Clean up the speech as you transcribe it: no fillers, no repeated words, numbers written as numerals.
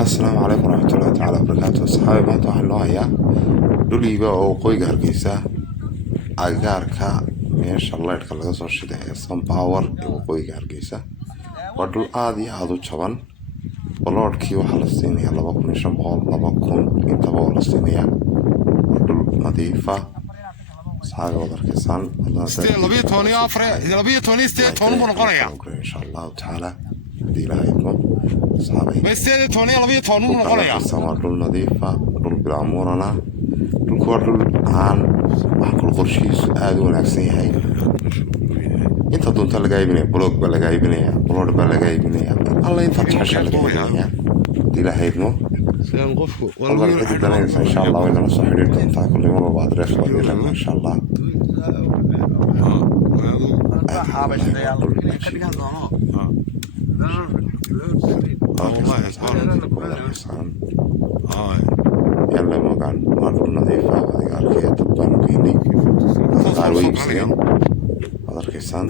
السلام عليكم ورحمة الله تعالى وبركاته. صحابي maanta waxaan noo hayaa dhul iiba oo waqooyiga Hargeysa agagaarka meesha leydhka laga soo shiday ee Sunpower ee waqooyiga Hargeysa. Waa dhul aad iyo aad u jaban. Baloodhkii waxaa la siinayaa 2500 2000 intaba waa la siinayaa. Waa dhul nadiif ah. Saxaaga wada arkaysan. insha allahu tacaala haddii ilaahay idmo waa dhul nadiif ah, dhul bilaamuurana, dhulku waa dhul aan wax kala qorshihiisu aad u wanaagsan yahay. inta doonta laga iibinaya blog baa laga iibinaya, blood baa laga iibinaya, alla inta jecesha laga iibinaya haddii ilaahay idmo والله الحديد أنا إن شاء الله وإذا نصح حديد تنتهي كل مرة بعد ريف وإذا إن شاء الله يلا ما كان مرة نظيفة وهذه أركية تبان كيني هذا الويب سين هذا الكيسان